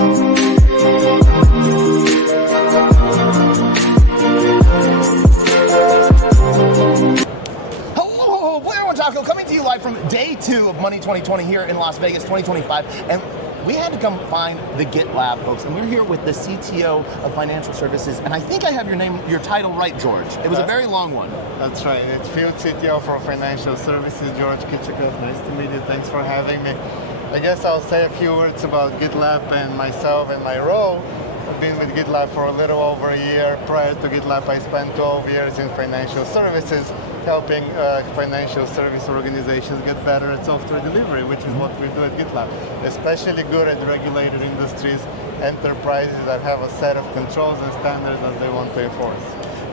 Coming to you live from day 2 of Money 2020 here in Las Vegas 2025, and we had to come find the GitLab folks, and we're here with the CTO of Financial Services, and I think I have your title right, George. It was a very long one. That's right. It's Field CTO for Financial Services, George Kitchikos. Nice to meet you. Thanks for having me. I guess I'll say a few words about GitLab and myself and my role. I've been with GitLab for a little over a year. Prior to GitLab, I spent 12 years in financial services, helping financial service organizations get better at software delivery, which is what we do at GitLab. Especially good at regulated industries, enterprises that have a set of controls and standards that they want to enforce.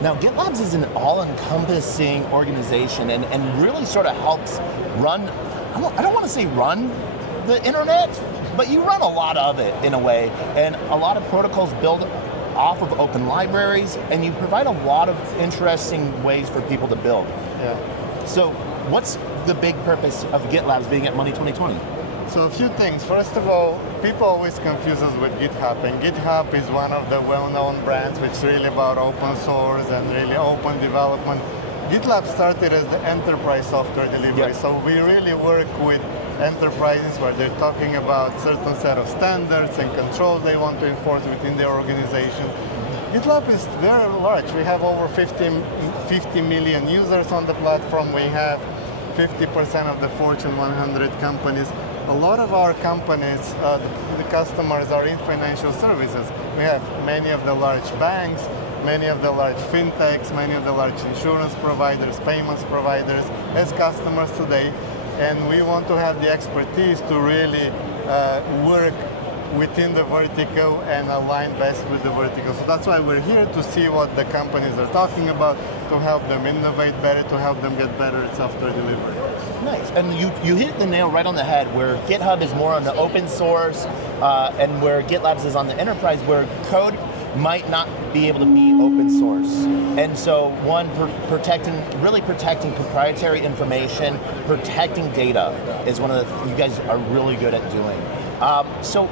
Now, GitLabs is an all-encompassing organization and really sort of helps run, I don't want to say run the internet, but you run a lot of it in a way, and a lot of protocols build off of open libraries, and you provide a lot of interesting ways for people to build. Yeah. So what's the big purpose of GitLabs being at Money 2020? So a few things. First of all, people always confuse us with GitHub, and GitHub is one of the well-known brands which is really about open source and really open development. GitLab started as the enterprise software delivery, so we really work with enterprises where they're talking about certain set of standards and controls they want to enforce within their organization. GitLab is very large. We have over 50 million users on the platform. We have 50% of the Fortune 100 companies. A lot of our companies, the customers are in financial services. We have many of the large banks, many of the large fintechs, many of the large insurance providers, payments providers as customers today. And we want to have the expertise to really work within the vertical and align best with the vertical. So that's why we're here, to see what the companies are talking about, to help them innovate better, to help them get better at software delivery. Nice, and you hit the nail right on the head, where GitHub is more on the open source, and where GitLabs is on the enterprise, where code might not be able to be open source. And so one, really protecting proprietary information, protecting data is one of the, you guys are really good at doing. So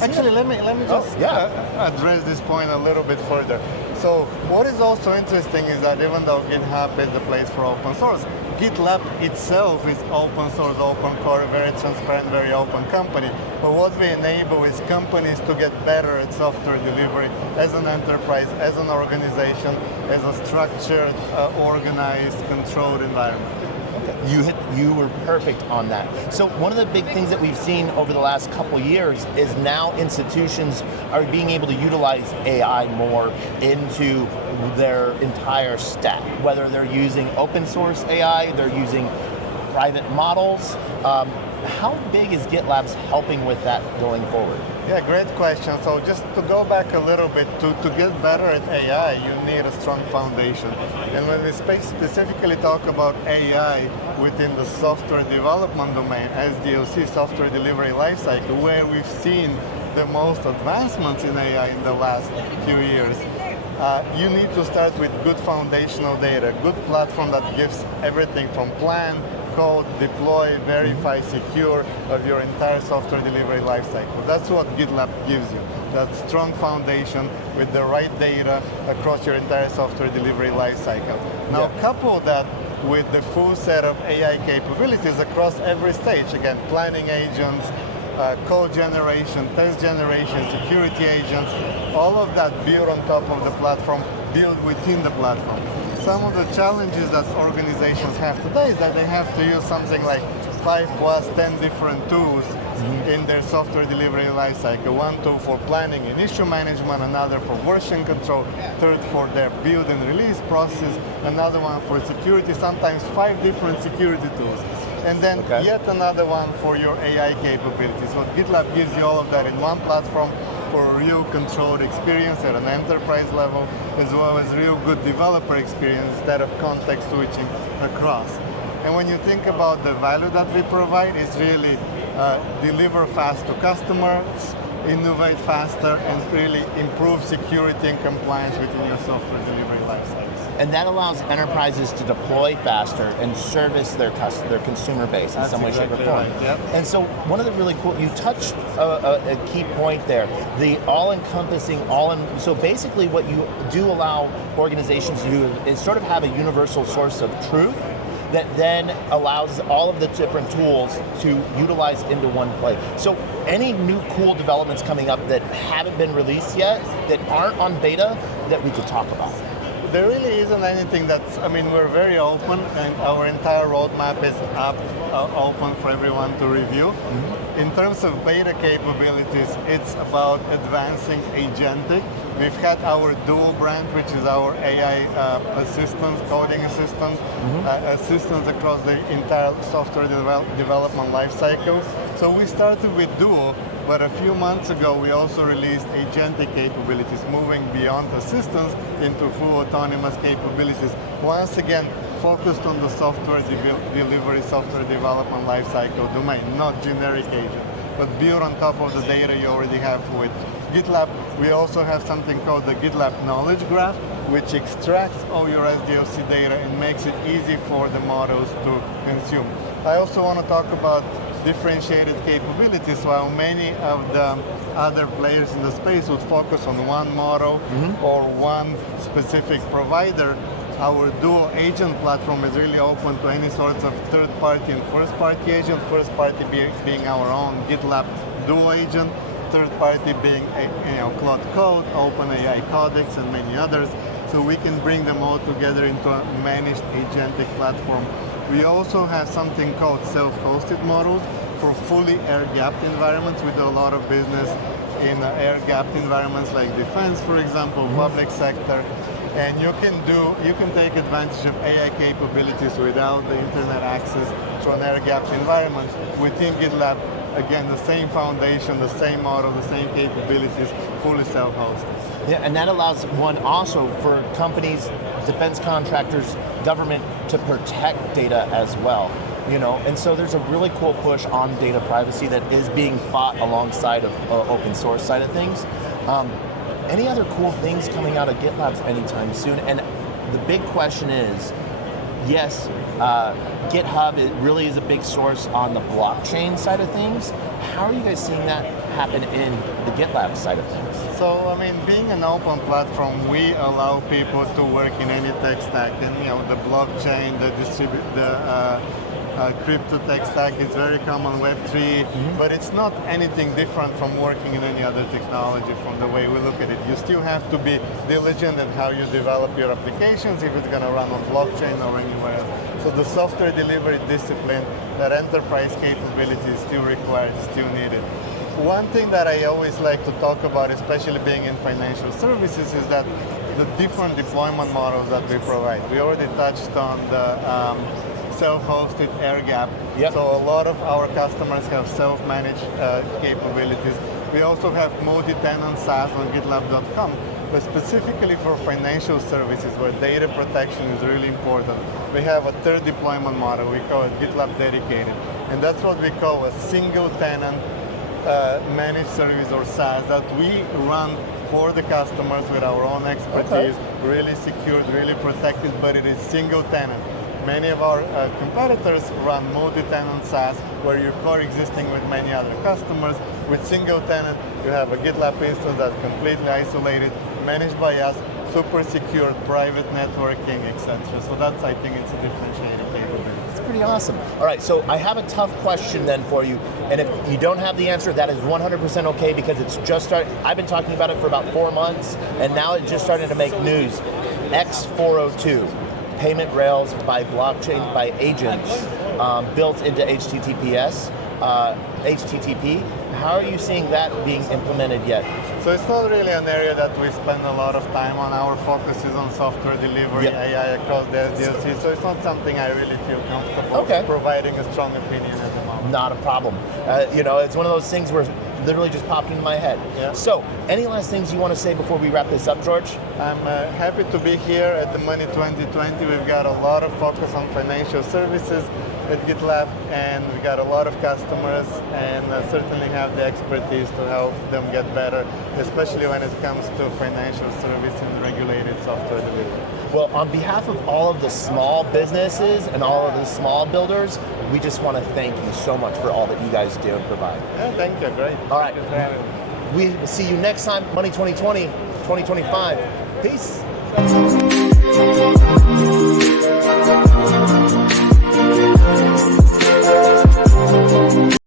actually, let me just address this point a little bit further. So what is also interesting is that even though GitHub is the place for open source, GitLab itself is open source, open core, very transparent, very open company. But what we enable is companies to get better at software delivery as an enterprise, as an organization, as a structured, organized, controlled environment. You were perfect on that. So one of the big things that we've seen over the last couple years is now institutions are being able to utilize AI more into their entire stack, whether they're using open source AI, they're using private models. How big is GitLabs helping with that going forward? Yeah, great question. So just to go back a little bit, to get better at AI, you need a strong foundation. And when we specifically talk about AI within the software development domain, SDLC, software delivery lifecycle, where we've seen the most advancements in AI in the last few years, you need to start with good foundational data, good platform that gives everything from plan, code, deploy, verify, secure of your entire software delivery lifecycle. That's what GitLab gives you, that strong foundation with the right data across your entire software delivery lifecycle. Now couple that with the full set of AI capabilities across every stage. Again, planning agents, code generation, test generation, security agents, all of that built on top of the platform, built within the platform. Some of the challenges that organizations have today is that they have to use something like 5 plus 10 different tools in their software delivery lifecycle. One tool for planning and issue management, another for version control, third for their build and release process, another one for security, sometimes 5 different security tools. And then yet another one for your AI capabilities. So GitLab gives you all of that in one platform for a real controlled experience at an enterprise level, as well as real good developer experience instead of context switching across. And when you think about the value that we provide, it's really deliver fast to customers innovate faster, and really improve security and compliance within your software delivery lifecycle. And that allows enterprises to deploy faster and service their consumer base in some way, shape, or form. Right, yep. And so one of the really cool, you touched a key point there, the all-encompassing, so basically what you do allow organizations to do is sort of have a universal source of truth that then allows all of the different tools to utilize into one place. So any new cool developments coming up that haven't been released yet, that aren't on beta, that we could talk about? There really isn't anything that's, we're very open, and our entire roadmap is up, open for everyone to review. Mm-hmm. In terms of beta capabilities, it's about advancing agentic. We've had our Duo brand, which is our AI assistance, coding assistant, assistance across the entire software development lifecycle. So we started with Duo, but a few months ago we also released agentic capabilities, moving beyond assistance into full autonomous capabilities. Once again, focused on the software delivery, software development lifecycle domain, not generic agent, but built on top of the data you already have with GitLab. We also have something called the GitLab Knowledge Graph, which extracts all your SDLC data and makes it easy for the models to consume. I also want to talk about differentiated capabilities. While many of the other players in the space would focus on one model or one specific provider, our Duo agent platform is really open to any sorts of third-party and first-party agent. First-party being our own GitLab Duo agent, third-party being Cloud Code, OpenAI Codex, and many others. So we can bring them all together into a managed agentic platform. We also have something called self-hosted models for fully air-gapped environments. We do a lot of business in air-gapped environments like defense, for example, public sector. And you can take advantage of AI capabilities without the internet access to an air-gapped environment. Within GitLab, again, the same foundation, the same model, the same capabilities, fully self-hosted. Yeah, and that allows one also for companies, defense contractors, government to protect data as well. And so there's a really cool push on data privacy that is being fought alongside of open source side of things. Any other cool things coming out of GitLab anytime soon? And the big question is, yes, GitHub, it really is a big source on the blockchain side of things. How are you guys seeing that happen in the GitLab side of things? So, being an open platform, we allow people to work in any tech stack, and the blockchain, the crypto tech stack is very common, Web3, but it's not anything different from working in any other technology from the way we look at it. You still have to be diligent in how you develop your applications, if it's going to run on blockchain or anywhere else. So the software delivery discipline, that enterprise capability is still required, still needed. One thing that I always like to talk about, especially being in financial services, is that the different deployment models that we provide. We already touched on the self-hosted air-gapped. Yep. So a lot of our customers have self-managed capabilities. We also have multi-tenant SaaS on GitLab.com, but specifically for financial services where data protection is really important. We have a third deployment model. We call it GitLab Dedicated. And that's what we call a single tenant managed service or SaaS that we run for the customers with our own expertise, really secured, really protected, but it is single tenant. Many of our competitors run multi-tenant SaaS where you're coexisting with many other customers. With single tenant, you have a GitLab instance that's completely isolated, managed by us, super secure, private networking, etc. So that's, I think, it's a differentiating capability. It's pretty awesome. All right, so I have a tough question then for you, and if you don't have the answer, that is 100% okay, because it's just started. I've been talking about it for about 4 months, and now it's just starting to make news. X402. Payment rails by blockchain, by agents, built into HTTPS, HTTP. How are you seeing that being implemented yet? So it's not really an area that we spend a lot of time on. Our focus is on software delivery, AI across the SDLC, so it's not something I really feel comfortable providing a strong opinion at the moment. Not a problem. It's one of those things where literally just popped into my head. Yeah. So, any last things you want to say before we wrap this up, George? I'm happy to be here at the Money 2020. We've got a lot of focus on financial services, at GitLab, and we got a lot of customers, and certainly have the expertise to help them get better, especially when it comes to financial service and regulated software delivery. Well, on behalf of all of the small businesses and all of the small builders, we just want to thank you so much for all that you guys do and provide. Yeah, thank you, great. All right. Thank you for having me. We will see you next time, Money 2020, 2025. Peace.